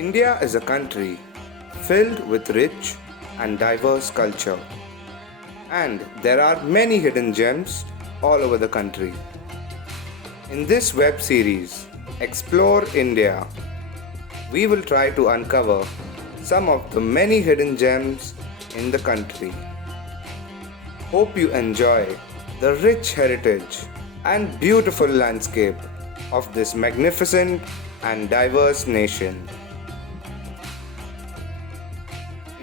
India is a country filled with rich and diverse culture, and there are many hidden gems all over the country. In this web series, Explore India, we will try to uncover some of the many hidden gems in the country. Hope you enjoy the rich heritage and beautiful landscape of this magnificent and diverse nation.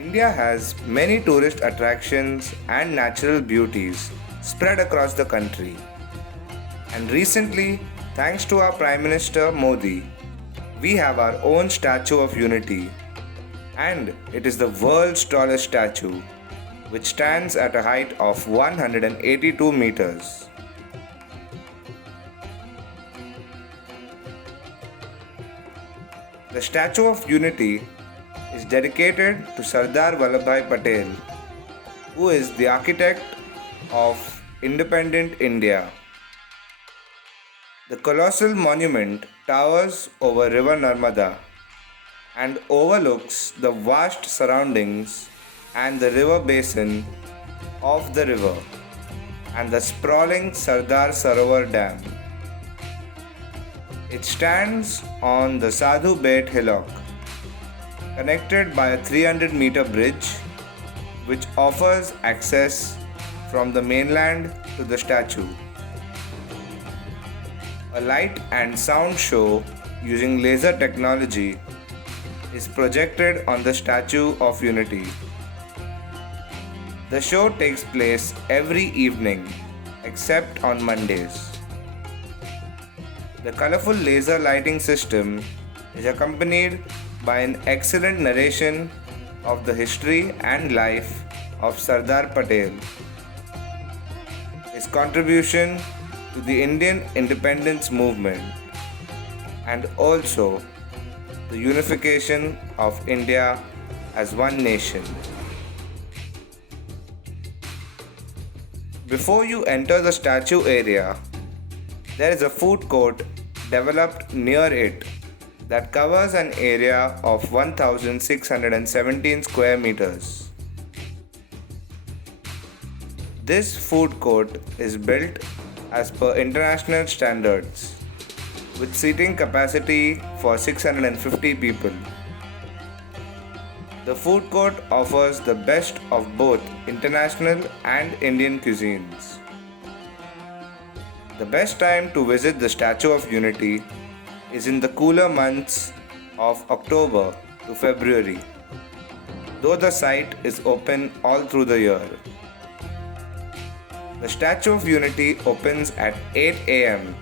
India has many tourist attractions and natural beauties spread across the country. And recently, thanks to our Prime Minister Modi, we have our own Statue of Unity, and it is the world's tallest statue, which stands at a height of 182 meters. The Statue of Unity is dedicated to Sardar Vallabhbhai Patel, who is the architect of independent India. The colossal monument towers over River Narmada and overlooks the vast surroundings and the river basin of the river and the sprawling Sardar Sarovar Dam. It stands on the Sadhu Bet hillock, connected by a 300-meter bridge which offers access from the mainland to the statue. A light and sound show using laser technology is projected on the Statue of Unity. The show takes place every evening except on Mondays. The colorful laser lighting system is accompanied by an excellent narration of the history and life of Sardar Patel, his contribution to the Indian independence movement, and also the unification of India as one nation. Before you enter the statue area, there is a food court developed near it that covers an area of 1617 square meters. This food court is built as per international standards, with seating capacity for 650 people. The food court offers the best of both international and Indian cuisines. The best time to visit the Statue of Unity is in the cooler months of October to February, though the site is open all through the year. The Statue of Unity opens at 8 am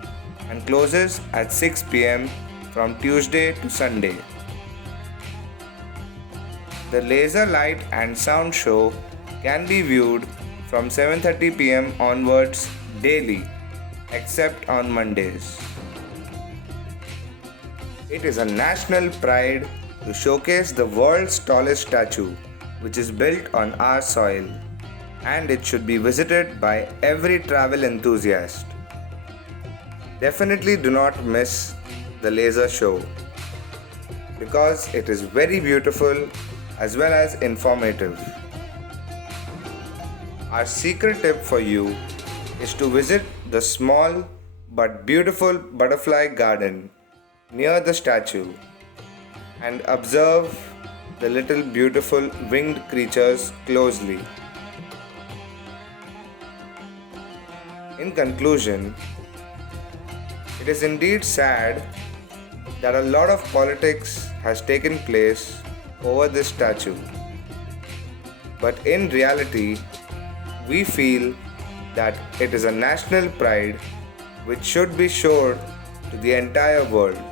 and closes at 6 pm from Tuesday to Sunday. The laser light and sound show can be viewed from 7:30 pm onwards daily, except on Mondays. It is a national pride to showcase the world's tallest statue, which is built on our soil, and it should be visited by every travel enthusiast. Definitely do not miss the laser show, because it is very beautiful as well as informative. Our secret tip for you is to visit the small but beautiful butterfly garden near the statue and observe the little beautiful winged creatures closely. In conclusion, it is indeed sad that a lot of politics has taken place over this statue. But in reality, we feel that it is a national pride which should be showed to the entire world.